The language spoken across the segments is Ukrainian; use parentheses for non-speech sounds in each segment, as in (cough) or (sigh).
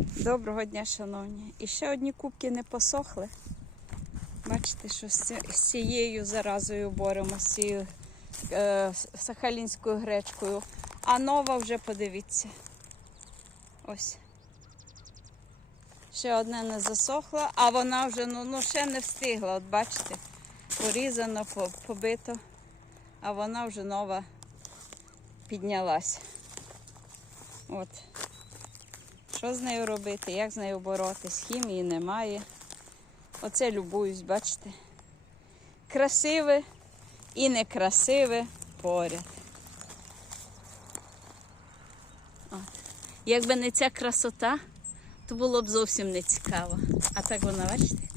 Доброго дня, шановні. І ще одні кубки не посохли. Бачите, що з цією заразою боремося, з цією е, сахалінською гречкою. А нова вже подивіться. Ось. Ще одне не засохло, а вона вже ну, ну, ще не встигла. От бачите, порізано, побито, а вона вже нова піднялась. От. Що з нею робити, як з нею боротись? Хімії немає. Оце любуюсь, бачите. Красиве і некрасиве поряд. От. Якби не ця красота, то було б зовсім не цікаво. А так вона, бачите?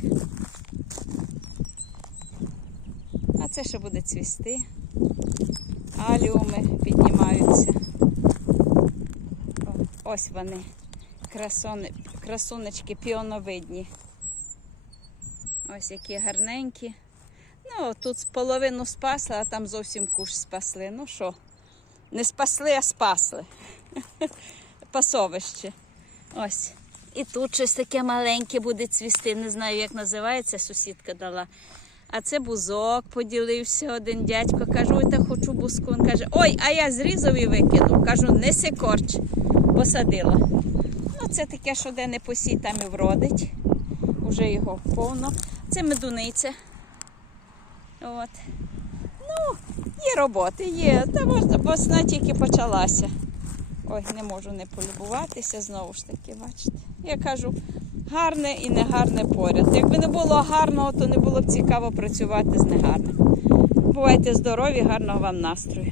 А це ще буде цвісти. Аліуми піднімаються. Ось вони. Красони, красунечки піоновидні. Ось які гарненькі. Ну, тут половину спасли, а там зовсім куш спасли. Ну що, не спасли, а спасли. (laughs) Пасовище. Ось. І тут щось таке маленьке буде цвісти. Не знаю, як називається, сусідка дала. А це бузок поділився один дядько. Кажу, та хочу бузку. Він каже, ой, а я зрізав і викинув. Кажу, неси корч, посадила. Це таке, що де не посій, там і вродить. Уже його повно. Це медуниця. От. Ну, є роботи, є. Та весна тільки почалася. Ой, не можу не полюбуватися, знову ж таки, бачите. Я кажу, гарне і негарне поряд. Якби не було гарного, то не було б цікаво працювати з негарним. Бувайте здорові, гарного вам настрою.